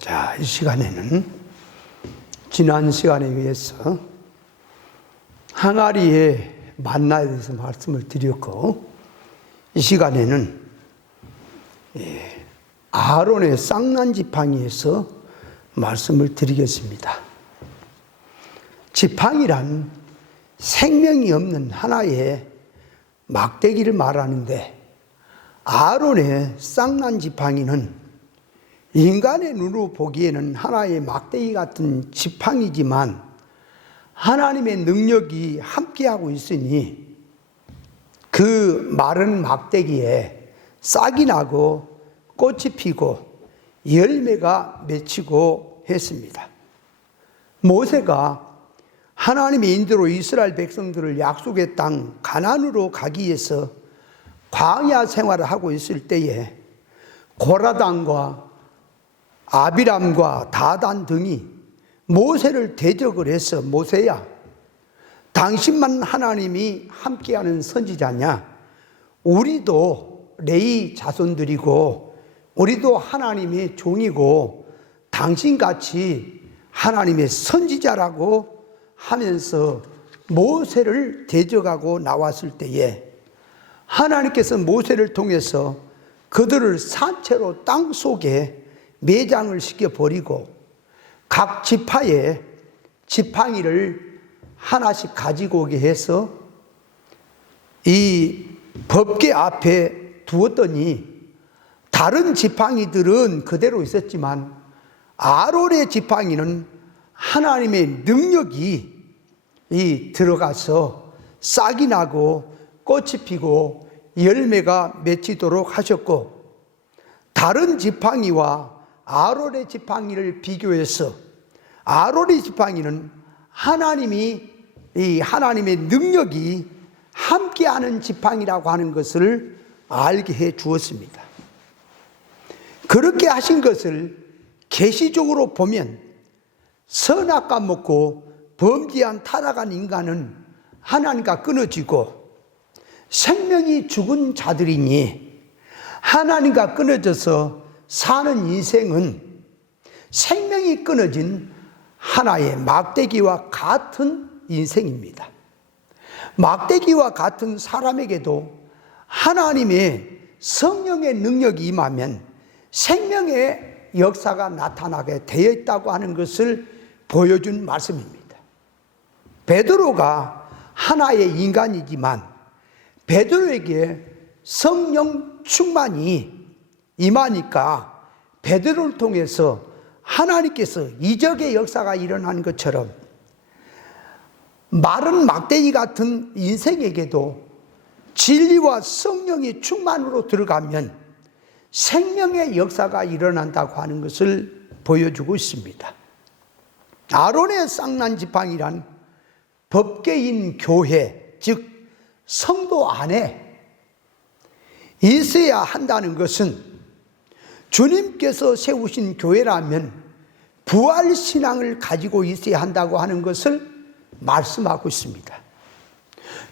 자, 이 시간에는 지난 시간에 의해서 항아리의 만나에 대해서 말씀을 드렸고, 이 시간에는 아론의 쌍난 지팡이에서 말씀을 드리겠습니다. 지팡이란 생명이 없는 하나의 막대기를 말하는데, 아론의 쌍난 지팡이는 인간의 눈으로 보기에는 하나의 막대기 같은 지팡이지만 하나님의 능력이 함께하고 있으니 그 마른 막대기에 싹이 나고 꽃이 피고 열매가 맺히고 했습니다. 모세가 하나님의 인도로 이스라엘 백성들을 약속의 땅 가나안으로 가기 위해서 광야 생활을 하고 있을 때에 고라단과 아비람과 다단 등이 모세를 대적을 해서, 모세야, 당신만 하나님이 함께하는 선지자냐? 우리도 레위 자손들이고 우리도 하나님의 종이고 당신같이 하나님의 선지자라고 하면서 모세를 대적하고 나왔을 때에 하나님께서 모세를 통해서 그들을 산채로 땅 속에 매장을 시켜버리고 각 지파에 지팡이를 하나씩 가지고 오게 해서 이 법궤 앞에 두었더니 다른 지팡이들은 그대로 있었지만 아론의 지팡이는 하나님의 능력이 들어가서 싹이 나고 꽃이 피고 열매가 맺히도록 하셨고, 다른 지팡이와 아론의 지팡이를 비교해서 아론의 지팡이는 하나님의 능력이 함께하는 지팡이라고 하는 것을 알게 해 주었습니다. 그렇게 하신 것을 계시적으로 보면 선악 까먹고 범죄한 타락한 인간은 하나님과 끊어지고, 생명이 죽은 자들이니 하나님과 끊어져서 사는 인생은 생명이 끊어진 하나의 막대기와 같은 인생입니다. 막대기와 같은 사람에게도 하나님의 성령의 능력이 임하면 생명의 역사가 나타나게 되어 있다고 하는 것을 보여준 말씀입니다. 베드로가 하나의 인간이지만 베드로에게 성령 충만이 임하니까 베드로를 통해서 하나님께서 이적의 역사가 일어난 것처럼 마른 막대기 같은 인생에게도 진리와 성령이 충만으로 들어가면 생명의 역사가 일어난다고 하는 것을 보여주고 있습니다. 아론의 쌍난 지팡이란 법궤인 교회, 즉 성도 안에 있어야 한다는 것은 주님께서 세우신 교회라면 부활신앙을 가지고 있어야 한다고 하는 것을 말씀하고 있습니다.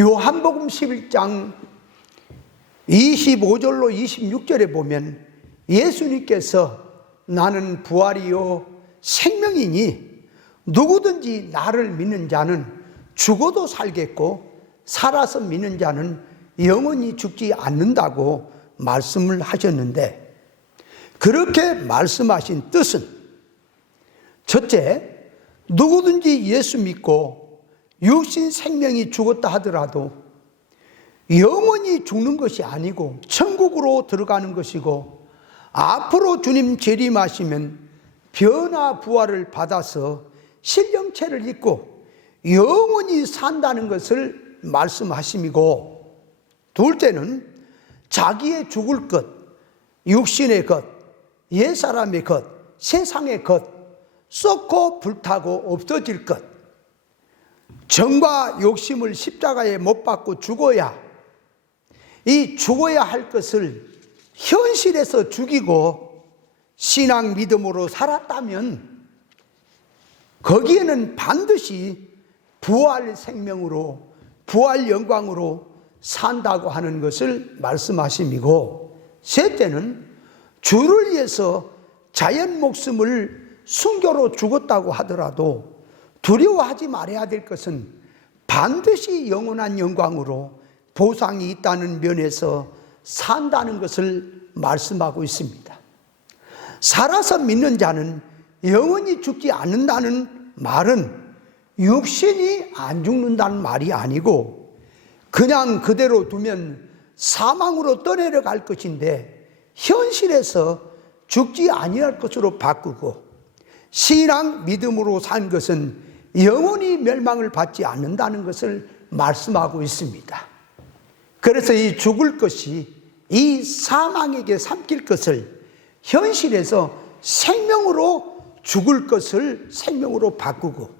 요한복음 11장 25절로 26절에 보면 예수님께서 나는 부활이요 생명이니 누구든지 나를 믿는 자는 죽어도 살겠고 살아서 믿는 자는 영원히 죽지 않는다고 말씀을 하셨는데, 그렇게 말씀하신 뜻은 첫째, 누구든지 예수 믿고 육신 생명이 죽었다 하더라도 영원히 죽는 것이 아니고 천국으로 들어가는 것이고, 앞으로 주님 재림하시면 변화 부활을 받아서 신령체를 입고 영원히 산다는 것을 말씀하심이고, 둘째는 자기의 죽을 것, 육신의 것, 옛사람의 것, 세상의 것, 썩고 불타고 없어질 것, 정과 욕심을 십자가에 못 박고 죽어야, 이 죽어야 할 것을 현실에서 죽이고 신앙 믿음으로 살았다면 거기에는 반드시 부활 생명으로, 부활 영광으로 산다고 하는 것을 말씀하심이고, 셋째는 주를 위해서 자연 목숨을 순교로 죽었다고 하더라도 두려워하지 말아야 될 것은 반드시 영원한 영광으로 보상이 있다는 면에서 산다는 것을 말씀하고 있습니다. 살아서 믿는 자는 영원히 죽지 않는다는 말은 육신이 안 죽는다는 말이 아니고 그냥 그대로 두면 사망으로 떠내려갈 것인데 현실에서 죽지 아니할 것으로 바꾸고 신앙 믿음으로 산 것은 영원히 멸망을 받지 않는다는 것을 말씀하고 있습니다. 그래서 이 죽을 것이 이 사망에게 삼킬 것을 현실에서 생명으로 죽을 것을 생명으로 바꾸고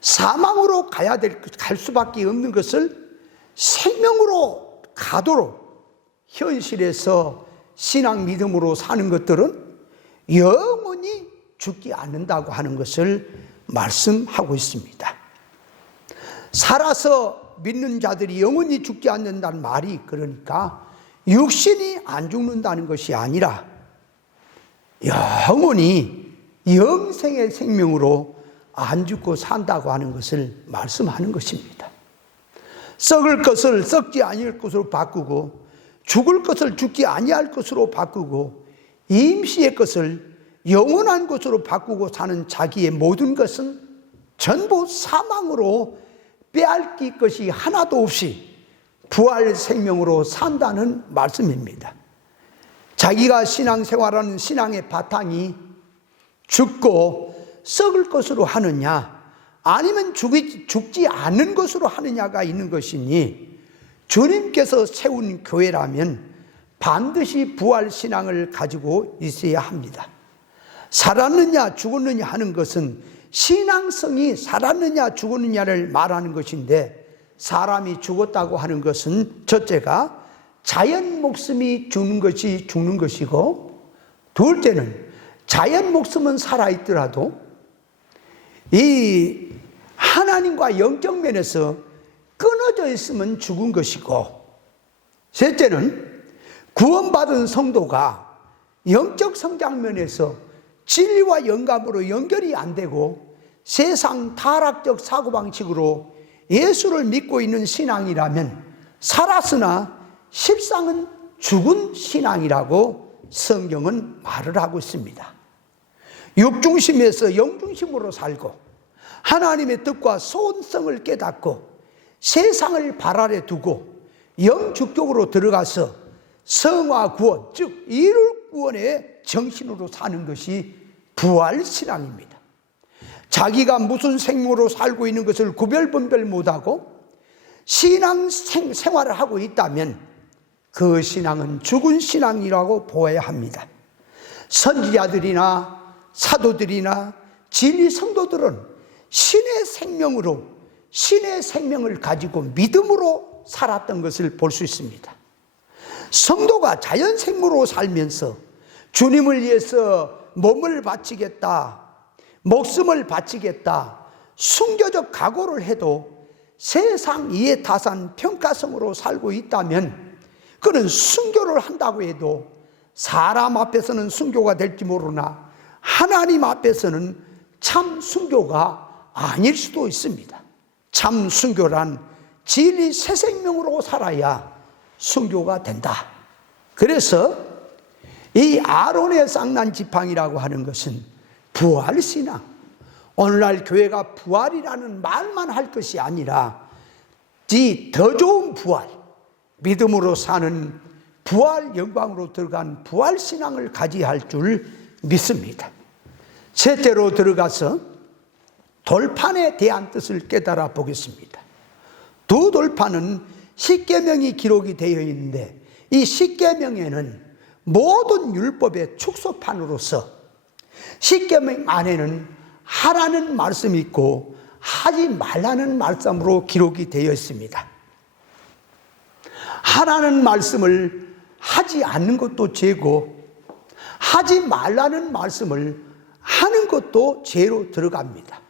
사망으로 갈 수밖에 없는 것을 생명으로 가도록 현실에서 신앙 믿음으로 사는 것들은 영원히 죽지 않는다고 하는 것을 말씀하고 있습니다. 살아서 믿는 자들이 영원히 죽지 않는다는 말이 그러니까 육신이 안 죽는다는 것이 아니라 영원히 영생의 생명으로 안 죽고 산다고 하는 것을 말씀하는 것입니다. 썩을 것을 썩지 아니할 것으로 바꾸고 죽을 것을 죽지 아니할 것으로 바꾸고 임시의 것을 영원한 것으로 바꾸고 사는 자기의 모든 것은 전부 사망으로 빼앗길 것이 하나도 없이 부활 생명으로 산다는 말씀입니다. 자기가 신앙생활하는 신앙의 바탕이 죽고 썩을 것으로 하느냐 아니면 죽지 않는 것으로 하느냐가 있는 것이니 주님께서 세운 교회라면 반드시 부활 신앙을 가지고 있어야 합니다. 살았느냐 죽었느냐 하는 것은 신앙성이 살았느냐 죽었느냐를 말하는 것인데 사람이 죽었다고 하는 것은 첫째가 자연 목숨이 죽는 것이 죽는 것이고 둘째는 자연 목숨은 살아있더라도 이 하나님과 영적 면에서 끊어져 있으면 죽은 것이고 셋째는 구원받은 성도가 영적 성장 면에서 진리와 영감으로 연결이 안 되고 세상 타락적 사고방식으로 예수를 믿고 있는 신앙이라면 살았으나 실상은 죽은 신앙이라고 성경은 말을 하고 있습니다. 육중심에서 영중심으로 살고 하나님의 뜻과 소원성을 깨닫고 세상을 발 아래 두고 영축적으로 들어가서 성화 구원, 즉 이룰 구원의 정신으로 사는 것이 부활신앙입니다. 자기가 무슨 생명으로 살고 있는 것을 구별분별 못하고 신앙 생활을 하고 있다면 그 신앙은 죽은 신앙이라고 보아야 합니다. 선지자들이나 사도들이나 진리 성도들은 신의 생명으로 신의 생명을 가지고 믿음으로 살았던 것을 볼 수 있습니다. 성도가 자연 생물로 살면서 주님을 위해서 몸을 바치겠다, 목숨을 바치겠다, 순교적 각오를 해도 세상 이해 타산 평가성으로 살고 있다면 그는 순교를 한다고 해도 사람 앞에서는 순교가 될지 모르나 하나님 앞에서는 참 순교가 아닐 수도 있습니다. 참 순교란 진리 새 생명으로 살아야 순교가 된다. 그래서 이 아론의 쌍난 지팡이라고 하는 것은 부활신앙, 오늘날 교회가 부활이라는 말만 할 것이 아니라 더 좋은 부활, 믿음으로 사는 부활 영광으로 들어간 부활신앙을 가져야 할 줄 믿습니다. 셋째로 들어가서 돌판에 대한 뜻을 깨달아 보겠습니다. 두 돌판은 십계명이 기록이 되어 있는데 이 십계명에는 모든 율법의 축소판으로서 십계명 안에는 하라는 말씀이 있고 하지 말라는 말씀으로 기록이 되어 있습니다. 하라는 말씀을 하지 않는 것도 죄고 하지 말라는 말씀을 하는 것도 죄로 들어갑니다.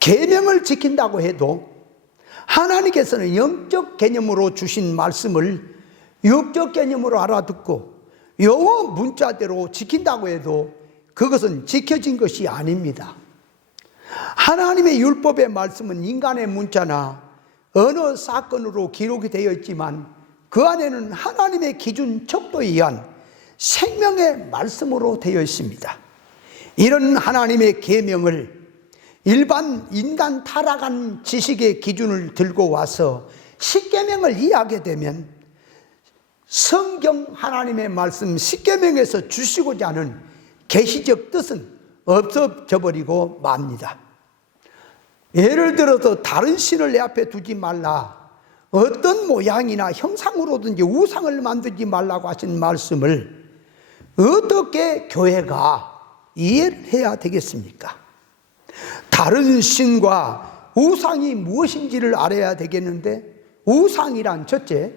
계명을 지킨다고 해도 하나님께서는 영적 개념으로 주신 말씀을 육적 개념으로 알아듣고 영어 문자대로 지킨다고 해도 그것은 지켜진 것이 아닙니다. 하나님의 율법의 말씀은 인간의 문자나 어느 사건으로 기록이 되어 있지만 그 안에는 하나님의 기준 척도에 의한 생명의 말씀으로 되어 있습니다. 이런 하나님의 계명을 일반 인간 타락한 지식의 기준을 들고 와서 십계명을 이해하게 되면 성경 하나님의 말씀 십계명에서 주시고자 하는 계시적 뜻은 없어져 버리고 맙니다. 예를 들어서 다른 신을 내 앞에 두지 말라, 어떤 모양이나 형상으로든지 우상을 만들지 말라고 하신 말씀을 어떻게 교회가 이해를 해야 되겠습니까? 다른 신과 우상이 무엇인지를 알아야 되겠는데, 우상이란 첫째,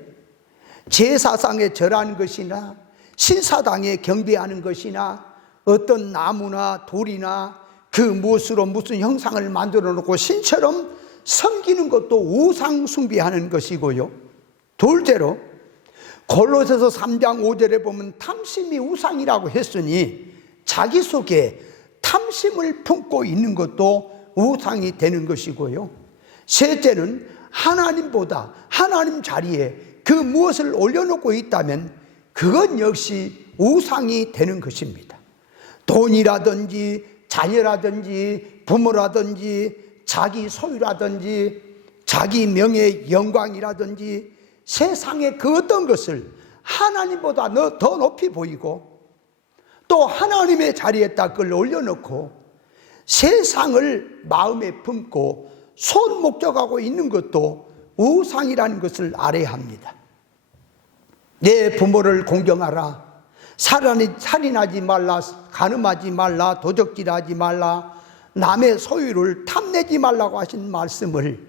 제사상에 절하는 것이나 신사당에 경배하는 것이나 어떤 나무나 돌이나 그 무엇으로 무슨 형상을 만들어 놓고 신처럼 섬기는 것도 우상 숭배하는 것이고요. 둘째로 골로새서 3장 5절에 보면 탐심이 우상이라고 했으니 자기 속에 탐심을 품고 있는 것도 우상이 되는 것이고요. 셋째는 하나님보다 하나님 자리에 그 무엇을 올려놓고 있다면 그건 역시 우상이 되는 것입니다. 돈이라든지 자녀라든지 부모라든지 자기 소유라든지 자기 명예 영광이라든지 세상의 그 어떤 것을 하나님보다 더 높이 보이고 또 하나님의 자리에다 그걸 올려놓고 세상을 마음에 품고 손 목적하고 있는 것도 우상이라는 것을 알아야 합니다. 내 부모를 공경하라, 살인하지 말라, 간음하지 말라, 도적질하지 말라, 남의 소유를 탐내지 말라고 하신 말씀을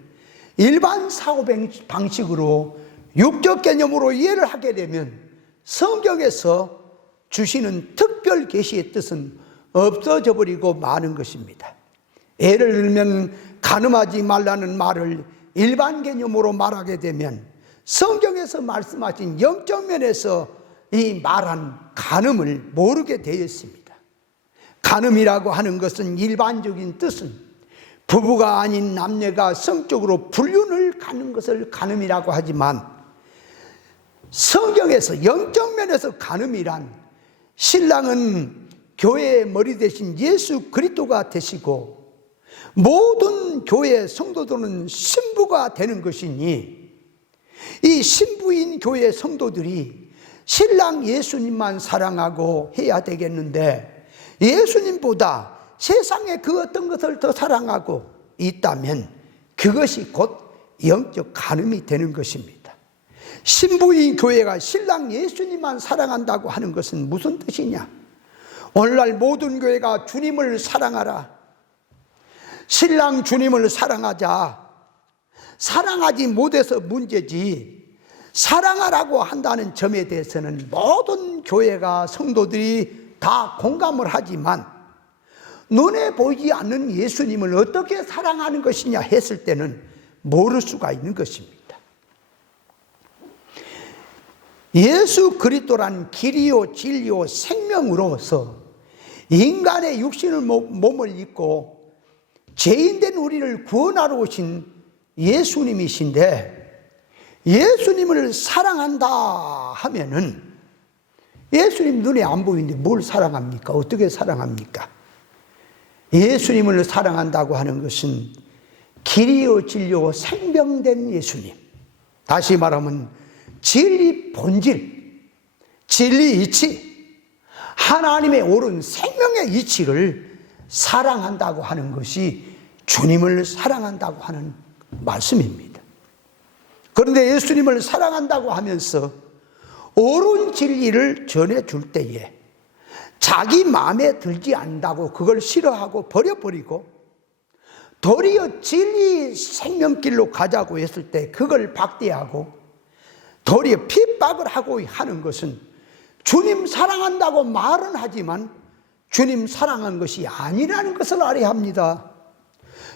일반 사고 방식으로 육적 개념으로 이해를 하게 되면 성경에서 주시는 특별 계시의 뜻은 없어져 버리고 마는 것입니다. 예를 들면 간음하지 말라는 말을 일반 개념으로 말하게 되면 성경에서 말씀하신 영적 면에서 이 말한 간음을 모르게 되어 있습니다. 간음이라고 하는 것은 일반적인 뜻은 부부가 아닌 남녀가 성적으로 불륜을 갖는 것을 간음이라고 하지만 성경에서 영적 면에서 간음이란 신랑은 교회의 머리 대신 예수 그리스도가 되시고 모든 교회 성도들은 신부가 되는 것이니 이 신부인 교회 성도들이 신랑 예수님만 사랑하고 해야 되겠는데 예수님보다 세상의 그 어떤 것을 더 사랑하고 있다면 그것이 곧 영적 간음이 되는 것입니다. 신부인 교회가 신랑 예수님만 사랑한다고 하는 것은 무슨 뜻이냐? 오늘날 모든 교회가 주님을 사랑하라, 신랑 주님을 사랑하자, 사랑하지 못해서 문제지 사랑하라고 한다는 점에 대해서는 모든 교회가 성도들이 다 공감을 하지만 눈에 보이지 않는 예수님을 어떻게 사랑하는 것이냐 했을 때는 모를 수가 있는 것입니다. 예수 그리스도란 길이요 진리요 생명으로서 인간의 육신을 몸을 입고 죄인된 우리를 구원하러 오신 예수님이신데 예수님을 사랑한다 하면은 예수님 눈에 안 보이는데 뭘 사랑합니까? 어떻게 사랑합니까? 예수님을 사랑한다고 하는 것은 길이요 진리요 생명된 예수님, 다시 말하면 진리 본질, 진리 이치, 하나님의 옳은 생명의 이치를 사랑한다고 하는 것이 주님을 사랑한다고 하는 말씀입니다. 그런데 예수님을 사랑한다고 하면서 옳은 진리를 전해줄 때에 자기 마음에 들지 않는다고 그걸 싫어하고 버려버리고 도리어 진리 생명길로 가자고 했을 때 그걸 박대하고 도리어 핍박을 하고 하는 것은 주님 사랑한다고 말은 하지만 주님 사랑한 것이 아니라는 것을 알아야 합니다.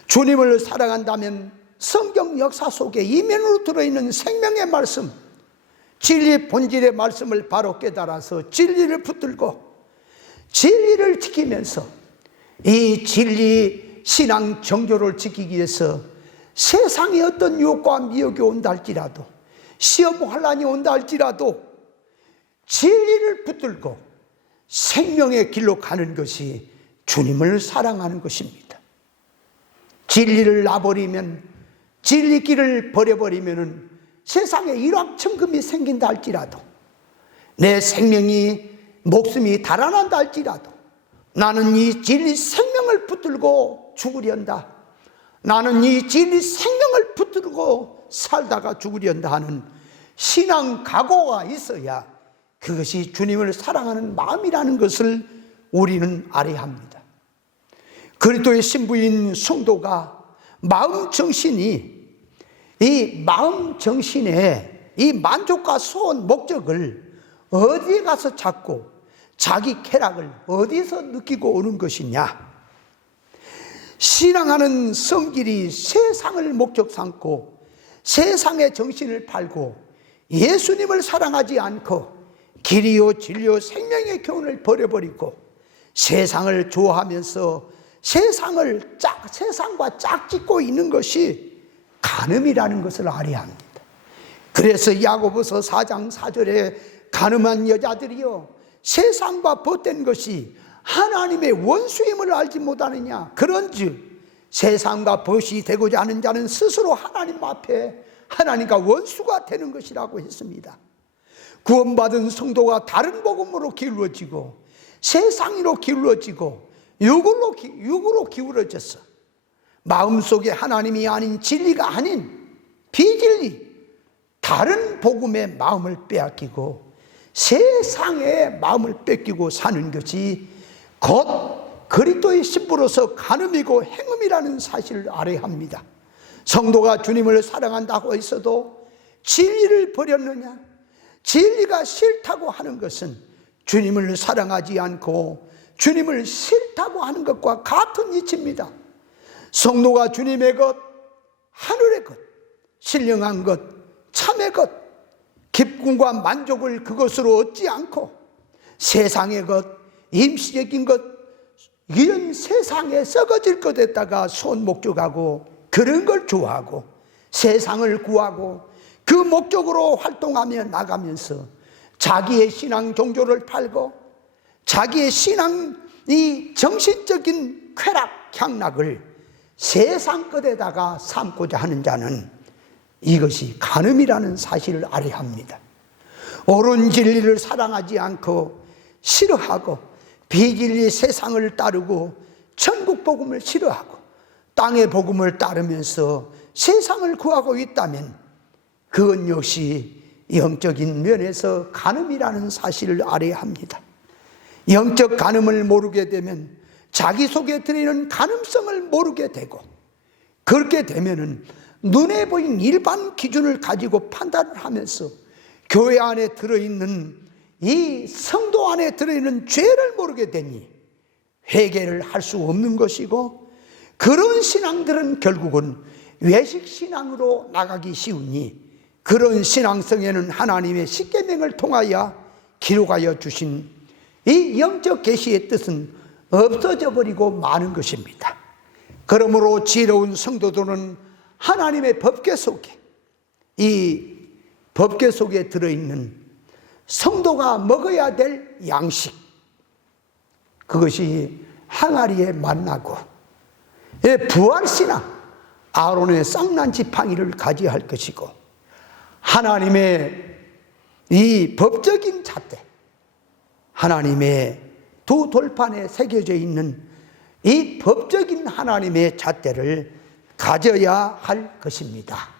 주님을 사랑한다면 성경 역사 속에 이면으로 들어있는 생명의 말씀, 진리 본질의 말씀을 바로 깨달아서 진리를 붙들고 진리를 지키면서 이 진리 신앙 정조를 지키기 위해서 세상에 어떤 유혹과 미혹이 온다 할지라도, 시험 환난이 온다 할지라도 진리를 붙들고 생명의 길로 가는 것이 주님을 사랑하는 것입니다. 진리를 놔버리면, 진리길을 버려버리면 세상에 일확천금이 생긴다 할지라도, 내 생명이, 목숨이 달아난다 할지라도 나는 이 진리 생명을 붙들고 죽으련다, 나는 이 진리 생명을 붙들고 살다가 죽으련다 하는 신앙 각오가 있어야 그것이 주님을 사랑하는 마음이라는 것을 우리는 알아야 합니다. 그리스도의 신부인 성도가 마음 정신이, 이 마음 정신의 이 만족과 소원 목적을 어디에 가서 찾고 자기 쾌락을 어디서 느끼고 오는 것이냐? 신앙하는 성질이 세상을 목적 삼고 세상의 정신을 팔고 예수님을 사랑하지 않고 길이요 진리요 생명의 교훈을 버려버리고 세상을 좋아하면서 세상과 짝짓고 있는 것이 간음이라는 것을 알아야 합니다. 그래서 야고보서 4장 4절에 간음한 여자들이여 세상과 벗된 것이 하나님의 원수임을 알지 못하느냐. 그런즉 세상과 벗이 되고자 하는 자는 스스로 하나님 앞에 하나님과 원수가 되는 것이라고 했습니다. 구원받은 성도가 다른 복음으로 기울어지고 세상으로 기울어지고 육으로 기울어졌어. 마음속에 하나님이 아닌 진리가 아닌 비진리, 다른 복음의 마음을 빼앗기고 세상의 마음을 뺏기고 사는 것이 곧 그리스도의 신부로서 간음이고 행음이라는 사실을 알아야 합니다. 성도가 주님을 사랑한다고 했어도 진리를 버렸느냐? 진리가 싫다고 하는 것은 주님을 사랑하지 않고 주님을 싫다고 하는 것과 같은 이치입니다. 성도가 주님의 것, 하늘의 것, 신령한 것, 참의 것, 기쁨과 만족을 그것으로 얻지 않고 세상의 것, 임시적인 것, 이런 세상에 썩어질 것에다가 손목적하고 그런 걸 좋아하고 세상을 구하고 그 목적으로 활동하며 나가면서 자기의 신앙 종교를 팔고 자기의 신앙 이 정신적인 쾌락 향락을 세상 것에다가 삼고자 하는 자는 이것이 간음이라는 사실을 알아야 합니다. 옳은 진리를 사랑하지 않고 싫어하고 비진리 세상을 따르고 천국 복음을 싫어하고 땅의 복음을 따르면서 세상을 구하고 있다면 그건 역시 영적인 면에서 간음이라는 사실을 알아야 합니다. 영적 간음을 모르게 되면 자기 속에 들어있는 간음성을 모르게 되고 그렇게 되면은 눈에 보이는 일반 기준을 가지고 판단을 하면서 교회 안에 들어있는 이 성도 안에 들어있는 죄를 모르게 되니 회개를 할 수 없는 것이고 그런 신앙들은 결국은 외식 신앙으로 나가기 쉬우니 그런 신앙성에는 하나님의 십계명을 통하여 기록하여 주신 이 영적 계시의 뜻은 없어져 버리고 마는 것입니다. 그러므로 지혜로운 성도들은 하나님의 법궤 속에 이 법궤 속에 들어있는 성도가 먹어야 될 양식, 그것이 항아리에 만나고 부활신앙 아론의 쌍난 지팡이를 가져야 할 것이고 하나님의 이 법적인 잣대, 하나님의 두 돌판에 새겨져 있는 이 법적인 하나님의 잣대를 가져야 할 것입니다.